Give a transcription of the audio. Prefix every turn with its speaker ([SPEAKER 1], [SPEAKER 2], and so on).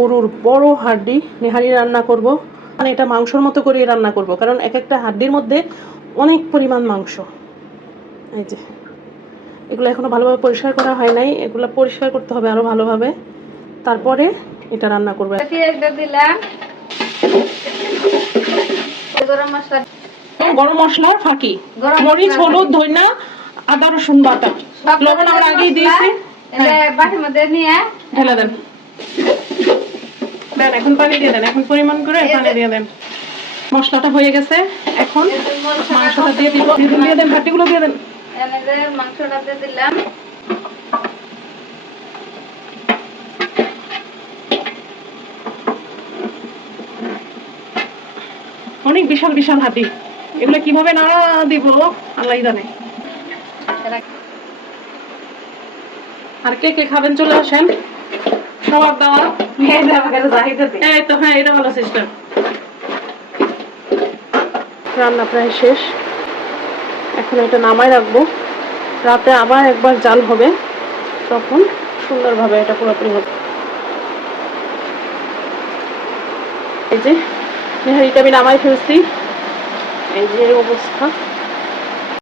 [SPEAKER 1] গরুর বড় হাড্ডি নেহারি রান্না করব। মানে এটা মাংসর মতো করে রান্না করব কারণ এক একটা হাড্ডির মধ্যে অনেক পরিমাণ মাংস। এই যে এগুলো এখনও ভালোভাবে পরিষ্কার করা হয় নাই এগুলো পরিষ্কার করতে হবে আরও ভালোভাবে। তারপরে এটা রান্না করব।
[SPEAKER 2] দিলাম। গরম মশলা।
[SPEAKER 1] গরম মশলার ফাঁকি। মরিচ হলুদ ধইনা আদা রসুন বাটা। লবণ আমরা আগেই দিয়েছি।
[SPEAKER 2] বাটির মধ্যে নিয়ে
[SPEAKER 1] ঢেলে দেন। দেন এখন পানি দিয়ে দেন এখন পরিমাণ করে পানি দিয়ে দেন। মশলাটা হয়ে গেছে এখন মাংসটা দিয়ে দিব। দিয়ে দেন, দিয়ে দেন। হাড্ডিগুলো দিয়ে দেন
[SPEAKER 2] মাংসটা দিয়ে দিলাম।
[SPEAKER 1] অনেক বিশাল বিশাল হাড্ডি এগুলো কীভাবে না দিব আল্লাহ জানে। আর কে কে খাবেন চলে আসেন। সবার দেওয়া এই তো হ্যাঁ এটা ভালো সিস্টেম রান্না প্রায় শেষ। এখন এটা নামাই রাখব। রাতে আবার একবার জাল হবে। তখন সুন্দরভাবে এটা পুরোপুরি হবে। এই যে নেহারিটা আমি নামাই ফেলছি। এই যে অবস্থা।